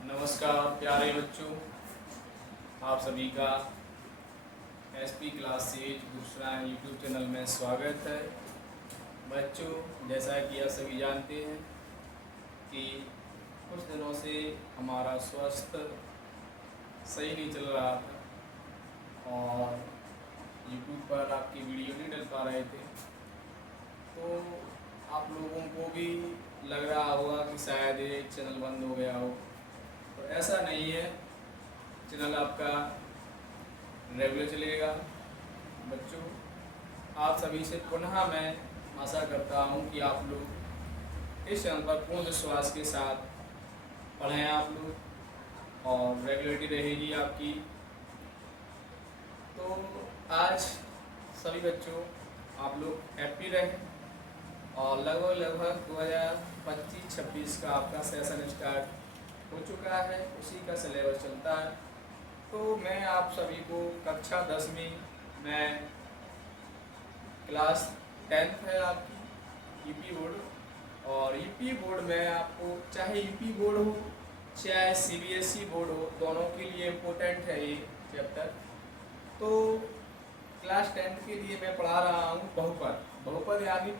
नमस्कार प्यारे बच्चों, आप सभी का एसपी क्लासेज दूसरा यूट्यूब चैनल में स्वागत है। बच्चों, जैसा कि आप सभी जानते हैं कि कुछ दिनों से हमारा स्वास्थ्य सही नहीं चल रहा था और यूट्यूब पर आपकी वीडियो नहीं डल पा रहे थे, तो आप लोगों को भी लग रहा होगा कि शायद ये चैनल बंद हो गया हो। तो ऐसा नहीं है, चैनल आपका रेगुलर चलेगा। बच्चों, आप सभी से पुनः मैं आशा करता हूं कि आप लोग इस चैनल पर पूर्ण विश्वास के साथ पढ़ें आप लोग और रेगुलरिटी रहेगी आपकी। तो आज सभी बच्चों आप लोग हैप्पी रहें और लगभग 2025-26 का आपका सेशन स्टार्ट हो चुका है, उसी का सिलेबस चलता है। तो मैं आप सभी को कक्षा 10वीं में क्लास 10th है आपकी यूपी बोर्ड, और यूपी बोर्ड में आपको चाहे यूपी बोर्ड हो चाहे सीबीएसई बोर्ड हो, दोनों के लिए इम्पोर्टेंट है ये चैप्टर। तो क्लास 10th के लिए मैं पढ़ा रहा हूँ बहुपद यानी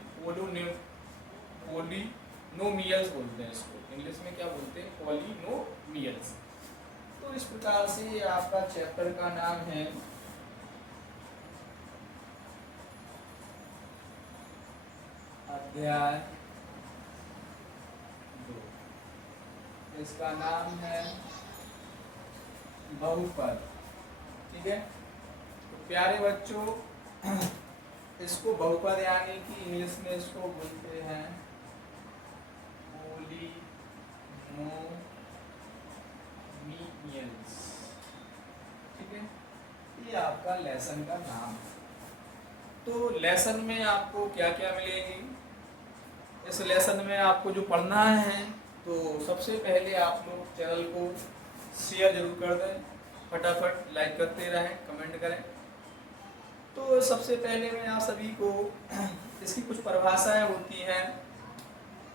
पॉलिनोमियल्स बोलते हैं इसको, इंग्लिश में क्या बोलते हैं, पॉलिनोमियल्स। तो इस प्रकार से आपका चैप्टर का नाम है अध्याय 2, इसका नाम है बहुपद। ठीक है, तो प्यारे बच्चों, इसको बहुपद यानी कि इंग्लिश में इसको बोलते हैं पॉलिनोमियल्स। ठीक है, ये आपका लेसन का नाम है। तो लेसन में आपको क्या क्या मिलेगी, इस लेसन में आपको जो पढ़ना है, तो सबसे पहले आप लोग चैनल को शेयर जरूर कर दें, फटाफट लाइक करते रहें, कमेंट करें। तो सबसे पहले मैं आप सभी को इसकी कुछ परिभाषाएं होती हैं,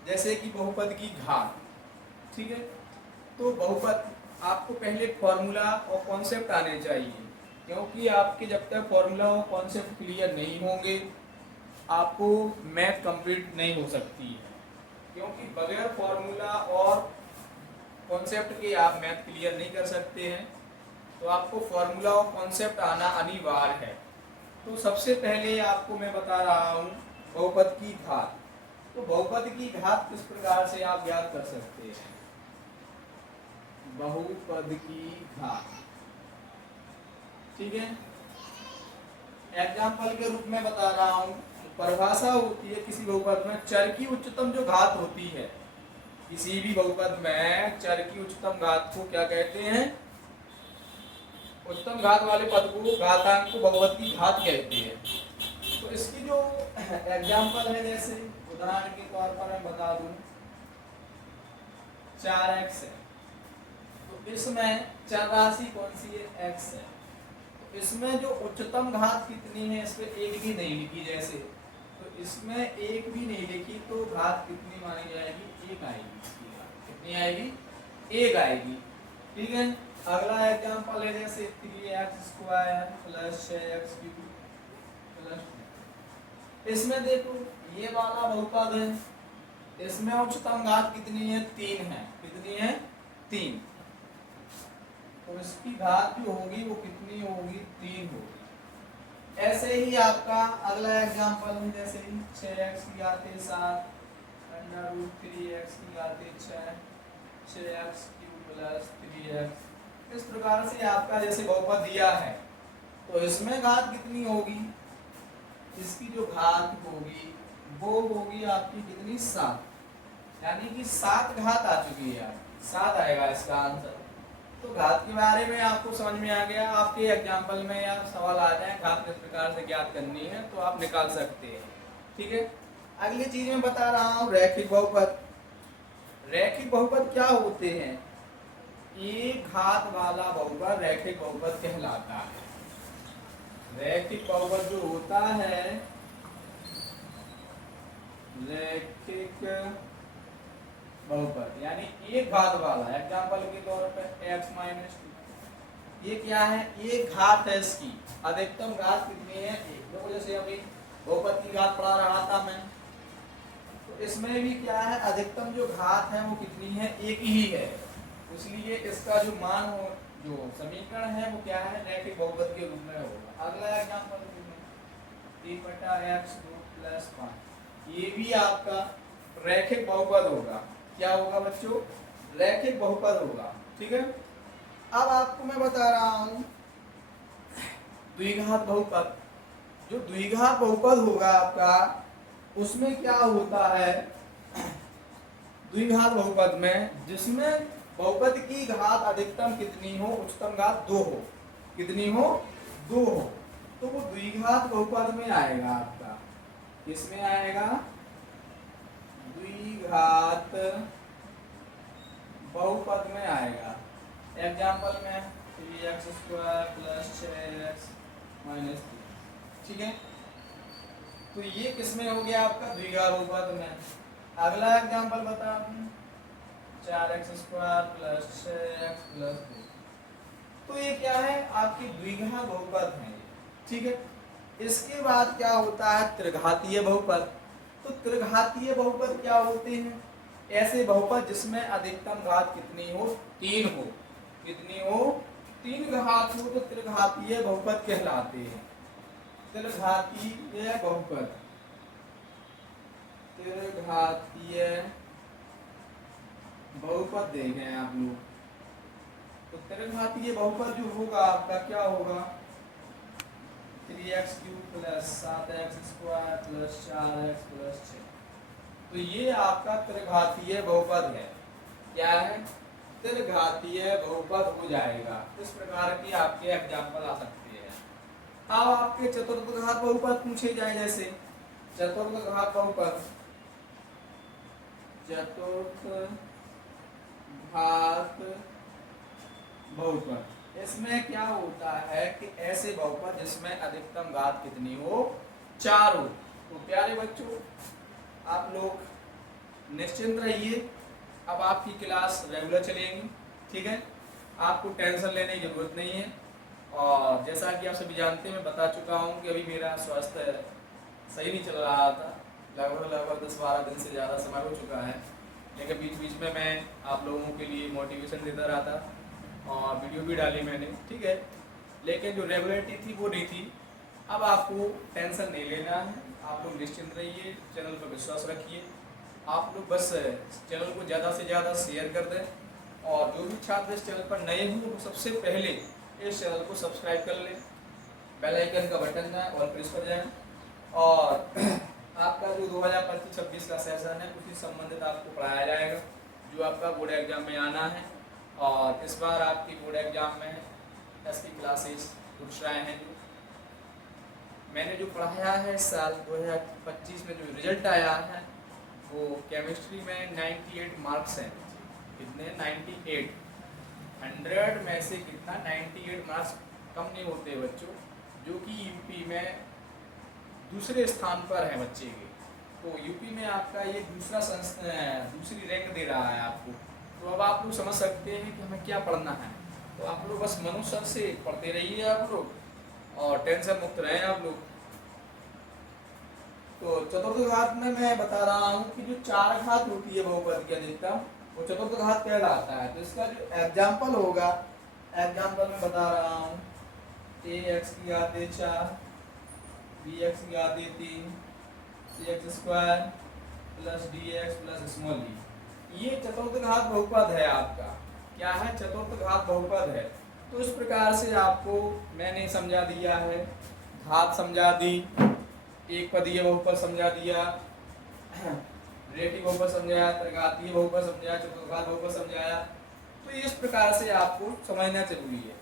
जैसे कि बहुपद की घात। ठीक है, तो बहुपद आपको पहले फॉर्मूला और कॉन्सेप्ट आने चाहिए, क्योंकि आपके जब तक फॉर्मूला और कॉन्सेप्ट क्लियर नहीं होंगे आपको मैथ कंप्लीट नहीं हो सकती है। क्योंकि बगैर फॉर्मूला और कॉन्सेप्ट के आप मैथ क्लियर नहीं कर सकते हैं, तो आपको फॉर्मूला और कॉन्सेप्ट आना अनिवार्य है। तो सबसे पहले आपको मैं बता रहा हूँ बहुपद की घात। तो बहुपद की घात किस प्रकार से आप याद कर सकते हैं, बहुपद की घात। ठीक है, एग्जाम्पल के रूप में बता रहा हूँ, परिभाषा होती है किसी बहुपद में चर की उच्चतम जो घात होती है, किसी भी बहुपद में चर की उच्चतम घात को क्या कहते हैं, उच्चतम घात वाले पद को घातांक को बहुपद की घात कहते हैं। तो इसकी जो एग्जाम्पल है, जैसे उदाहरण के तौर पर मैं बता दूं 4x है, तो इसमें चर राशि कौन सी है, x है। तो इसमें जो उच्चतम घात कितनी है, इस पे एक भी नहीं लिखी, जैसे तो इसमें एक भी नहीं लिखी, तो घात कितनी मानी जाएगी, एक आएगी। इसकी घात कितनी आएगी, एक आएगी। ठीक है, अगला एग्जांपल है जैसे 3x² + 6x³ + इसमें देखो ये वाला बहुपद है, इसमें उच्चतम घात कितनी है, 3 है। कितनी है, 3। तो इसकी घात जो होगी वो कितनी होगी, 3 होगी। ऐसे ही आपका अगला एग्जांपल है, जैसे 6x की घात 7 √3x की घात 6 6x³ + 3x। इस प्रकार से आपका जैसे बहुपद दिया है, तो इसमें घात कितनी होगी, इसकी जो घात होगी वो होगी आपकी कितनी, 7। यानी कि 7 घात आ चुकी है, 7 आएगा इसका आंसर। तो घात के बारे में आपको समझ में आ गया। आपके एग्जाम्पल में या सवाल आ जाए घात किस प्रकार से ज्ञात करनी है, तो आप निकाल सकते हैं। ठीक है, अगली चीज में बता रहा हूँ रैखिक बहुपद। रैखिक बहुपद क्या होते हैं, एक घात वाला बहुपद रैखिक बहुपद कहलाता है। रैखिक बहुपद जो होता है, रैखिक बहुपद यानी एक घात वाला। एग्जांपल के तौर पे x माइनस टू, ये क्या है, एक घात है इसकी, अधिकतम घात कितनी है, एक। देखो जैसे अभी बहुपद की घात पढ़ा रहा था मैं, तो इसमें भी क्या है, अधिकतम जो घात है वो कितनी है, एक ही है। इसलिए इसका जो मान हो, जो समीकरण है वो क्या है, रैखिक बहुपद के रूप में होगा। अगला एग्जांपल 3/x2 + 5, ये भी आपका रैखिक बहुपद होगा। क्या होगा बच्चों, रैखिक बहुपद होगा। ठीक है, अब आपको मैं बता रहा हूं द्विघात बहुपद। जो द्विघात बहुपद होगा आपका, उसमें क्या होता है, द्विघात बहुपद में जिसमें बहुपद की घात अधिकतम कितनी हो, उच्चतम घात 2 हो, कितनी हो, 2 हो, तो वो द्विघात बहुपद में आएगा आपका। किसमें आएगा, द्विघात बहुपद में आएगा। एग्जांपल में 3x² + 6x - 3, ठीक है, तो ये किसमें हो गया आपका, द्विघात बहुपद में। अगला एग्जांपल बता दूं, 4x² + 6x + 2, तो ये क्या है, आपकी द्विघात बहुपद है। ठीक है, इसके बाद क्या होता है, त्रिघातीय बहुपद। तो त्रिघातीय बहुपद क्या होते हैं, ऐसे बहुपद जिसमें अधिकतम घात कितनी हो, 3 हो, कितनी हो, 3 घात हो, तो त्रिघातीय बहुपद कहलाते हैं। त्रिघातीय बहुपद, त्रिघातीय बहुपद देखें आप लोग, तो त्रिघातीय बहुपद जो होगा आपका क्या होगा, 3x³ + 7x² + 4x + 6, तो ये आपका त्रिघातीय बहुपद है। क्या है, त्रिघातीय बहुपद हो जाएगा। इस प्रकार की आपके एग्जाम्पल आ सकते हैं। अब आपके चतुर्थ घात बहुपद पूछे जाए, जैसे चतुर्थ घात बहुपद, चतुर्थ घात बहुपद, इसमें क्या होता है कि ऐसे बहुपद जिसमें अधिकतम घात कितनी हो, 4 हो। तो प्यारे बच्चों, आप लोग निश्चिंत रहिए, अब आपकी क्लास रेगुलर चलेगी। ठीक है, आपको टेंशन लेने की जरूरत नहीं है। और जैसा कि आप सभी जानते हैं, मैं बता चुका हूं कि अभी मेरा स्वास्थ्य सही नहीं चल रहा था, लगभग 10-12 दिन से ज़्यादा समय हो चुका है, लेकिन बीच बीच में मैं आप लोगों के लिए मोटिवेशन देता रहा था और वीडियो भी डाली मैंने। ठीक है, लेकिन जो रेगुलरिटी थी वो नहीं थी। अब आपको टेंशन नहीं लेना है, आप लोग निश्चिंत रहिए, चैनल पर विश्वास रखिए। आप लोग बस चैनल को ज़्यादा से ज़्यादा शेयर कर दें, और जो भी छात्र इस चैनल पर नए हों वो सबसे पहले इस चैनल को सब्सक्राइब कर लें, बेल आइकन का बटन है और प्रेस कर जाएं। और आपका जो 2025-26 का सेशन है उसी संबंधित आपको पढ़ाया जाएगा, जो आपका बोर्ड एग्जाम में आना है। और इस बार आपकी बोर्ड एग्जाम में ऐसी क्लासेस कुछ रहे हैं, जो मैंने जो पढ़ाया है साल 2025 में जो रिजल्ट आया है, वो केमिस्ट्री में 98 मार्क्स हैं। कितने, 98, 100 में से कितना, 98 मार्क्स कम नहीं होते बच्चों, जो कि यूपी में दूसरे स्थान पर है बच्चे के। तो यूपी में आपका ये दूसरी रैंक दे रहा है आपको। तो अब आप लोग समझ सकते हैं कि हमें क्या पढ़ना है। तो आप लोग बस मनोज सर से पढ़ते रहिए आप लोग, और टेंशन मुक्त रहें आप लोग। तो चतुर्थ घात में मैं बता रहा हूँ कि जो 4 घात होती है बहुपद की अधिकतम, वो चतुर्थ घात कहलाता है। तो इसका जो एग्जाम्पल होगा, एग्जाम्पल में बता रहा हूँ, ax की घात 4, bx की घात 3, cx² + dx + स्मॉल d, ये चतुर्थ घात बहुपद है आपका। क्या है, चतुर्थ घात बहुपद है। तो इस प्रकार से आपको मैंने समझा दिया है, घात समझा दी, एक पदीय बहुपद समझा दिया, रेखिक बहुपद समझाया, त्रिघातीय बहुपद समझाया, चतुर्घात बहुपद समझाया। तो इस प्रकार से आपको समझना जरूरी है।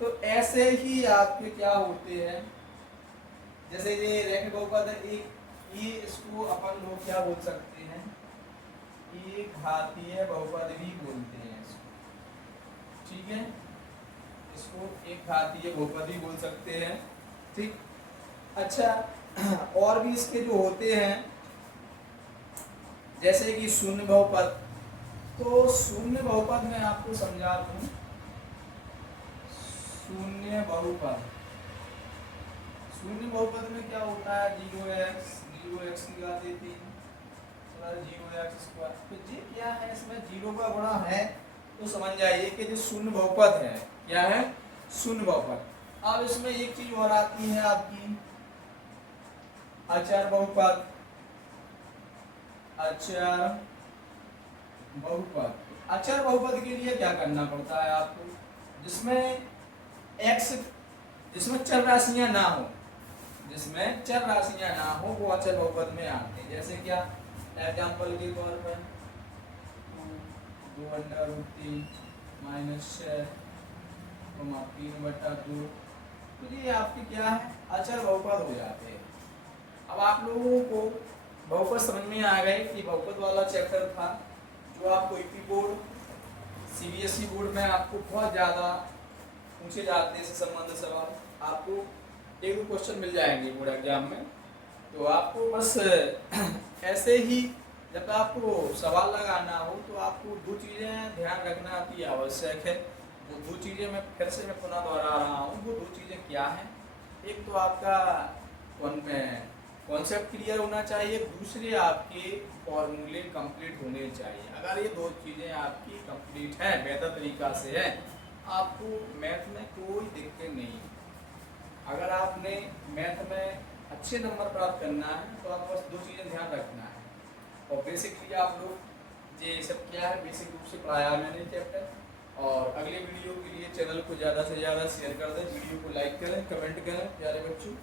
तो ऐसे ही आपके क्या होते हैं, जैसे ये रेखिक बहुपद है एक, ये इसको अपन लोग क्या बोल सकते हैं, एक घातीय बहुपद भी बोलते हैं इसको। ठीक है, इसको एक घातीय बहुपद भी बोल सकते हैं। ठीक, अच्छा, और भी इसके जो होते हैं, जैसे कि शून्य बहुपद, तो शून्य बहुपद में आपको समझा दूं, शून्य बहुपद, शून्य बहुपद में क्या होता है, 0x की घात 3 0x स्क्वायर। तो ये क्या है, इसमें 0 का गुणा है तो समझ जाइए कि जो शून्य बहुपद है, क्या है, शून्य बहुपद। अब इसमें एक चीज और आती है आपकी अचर बहुपद, अचर बहुपद। अचर बहुपद के लिए क्या करना पड़ता है आपको, जिसमें x, जिसमें चर राशियां ना हो, जिसमें चर राशियां ना हो वो अचर बहुपद में आते हैं। जैसे क्या, एग्जाम्पल के तौर पर 2√3 -6 3/2, तो ये आपके क्या है, अचर बहुपद हो जाते हैं। अब आप लोगों को बहुपद समझ में आ गए कि बहुपद वाला चैप्टर था जो आपको यूपी बोर्ड, सीबीएसई बोर्ड में आपको बहुत ज़्यादा पूछे जाते हैं इससे संबंधित सवाल। आपको 1-2 क्वेश्चन मिल जाएंगे बोर्ड एग्जाम में। तो आपको बस ऐसे ही जब आपको सवाल लगाना हो तो आपको 2 चीज़ें ध्यान रखना अति आवश्यक है। वो 2 चीज़ें मैं फिर से पुनः दोहरा रहा हूँ, वो 2 चीज़ें क्या हैं। एक तो आपका कॉन्सेप्ट क्लियर होना चाहिए, दूसरे आपके फॉर्मूले कंप्लीट होने चाहिए। अगर ये 2 चीज़ें आपकी कंप्लीट हैं, बेहतर तरीका से है, आपको मैथ में कोई दिक्कत नहीं है। अगर आपने मैथ में अच्छे नंबर प्राप्त करना है तो आपको बस 2 चीज़ें ध्यान रखना है। और बेसिकली आप लोग ये सब क्या है, बेसिक रूप से पढ़ाया मैंने चैप्टर। और अगले वीडियो के लिए चैनल को ज़्यादा से ज़्यादा शेयर कर दें, वीडियो को लाइक करें, कमेंट करें प्यारे बच्चों।